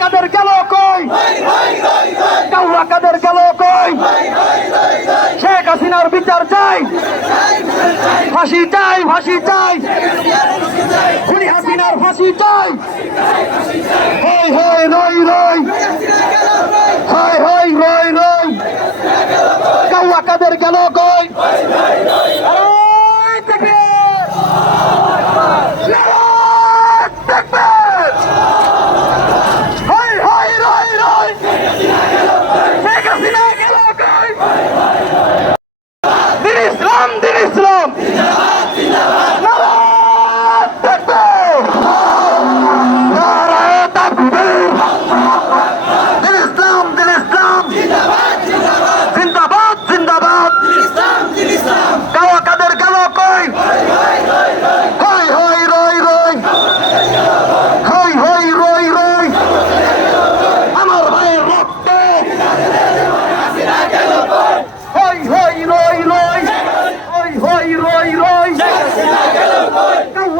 কাদের গেল কই? কাউয়া কাদের গেল কই? শেখ হাসিনার বিচার চাই। ফাঁসি চাই ফাঁসি চাই। খুনি হাসিনার ফাঁসি চাই। হই হই, রই রই। হই হই, রই রই। কাউয়া কাদের গেল কই এই তাকবীর! নারায় তাকবীর! হই হই রই রই শেখ হাসিনা গেল কই দিন ইসলাম দিন ইসলাম নারায় তাকবীর! নারায় তাকবীর! দিন ইসলাম দিন ইসলাম জিন্দাবাদ জিন্দাবাদ কাওয়া কাদের গেল কই হই হই রই রই হই হই রই রই আমার ভাইয়ের রক্তে হই হই রই রই হই হই রই রই কাওয়া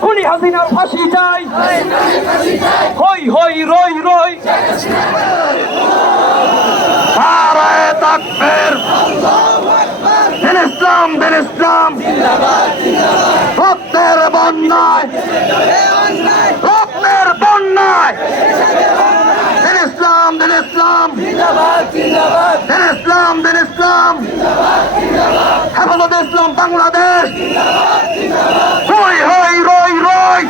খুনি হাসিনার ফাঁসি চাই। হই হই রই রই। নারায়ে তাকবীর। দিন ইসলাম দিন ইসলাম। রক্তের বন্যায়। রক্তের বন্যায়। দিন ইসলাম দিন ইসলাম। হেফাজত ইসলাম বাংলাদেশ। হই হই রই রই।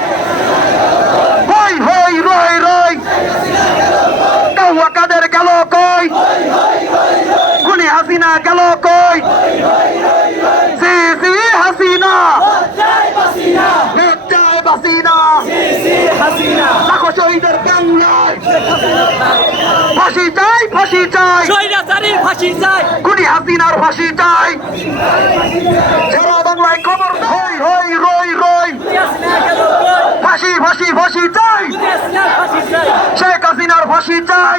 হই হই রই রই। কাউয়া কাদের গেল কই? খুনি হাসিনা গেল কই? সিসি হাসিনা। লজ্জায় বাসিনা লাখো শহীদের বাংলায়। ফাঁসি ফাঁসি চাই। স্বৈরাচারীর ফাঁসি চাই। খুনি হাসিনার ফাঁসি চাই। সারা বাংলায় খবর হই হই রই রই। ফাঁসি ফাঁসি ফাঁসি চাই। শেখ হাসিনার ফাঁসি চাই।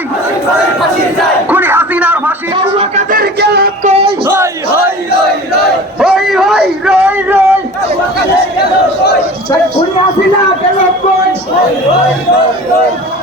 ফাঁসি চাই। খুনি হাসিনার ফাঁসি কাদের গেল কই হই হই রই রই। খুনি হাসিনা গেল কই রক্তের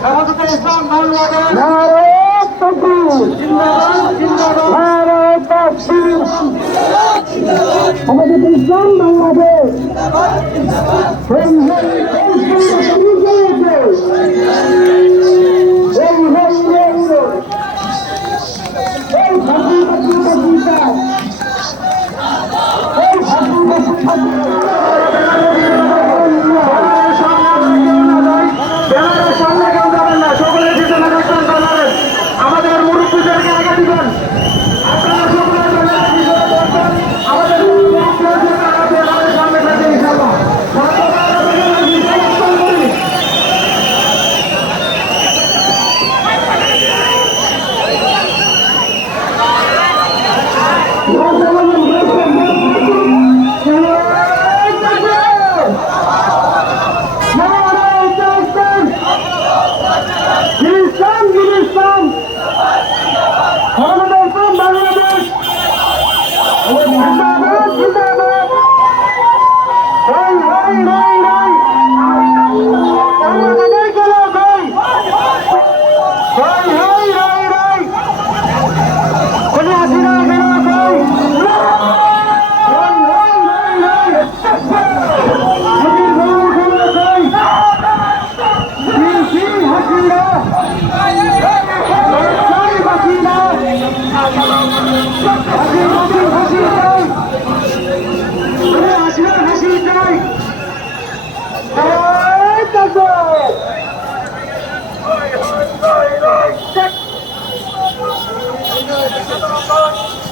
আমাদের ইসলাম বাংলাদেশ নারায় তাকবীর জিন্দাবাদ জিন্দাবাদ নারায় তাকবীর আমাদের ইসলাম বাংলাদেশ হেই হেই হেই হেই হেই এই ভাবি ভাবি ভাবি এই ভাবি ভাবি ভাবি আমাদের মুরব্বীদেরকে আগে দিবেন আপনারা সকলে আমাদের আমাদের সামনে থাকে ইনশাআল্লাহ সাধারণ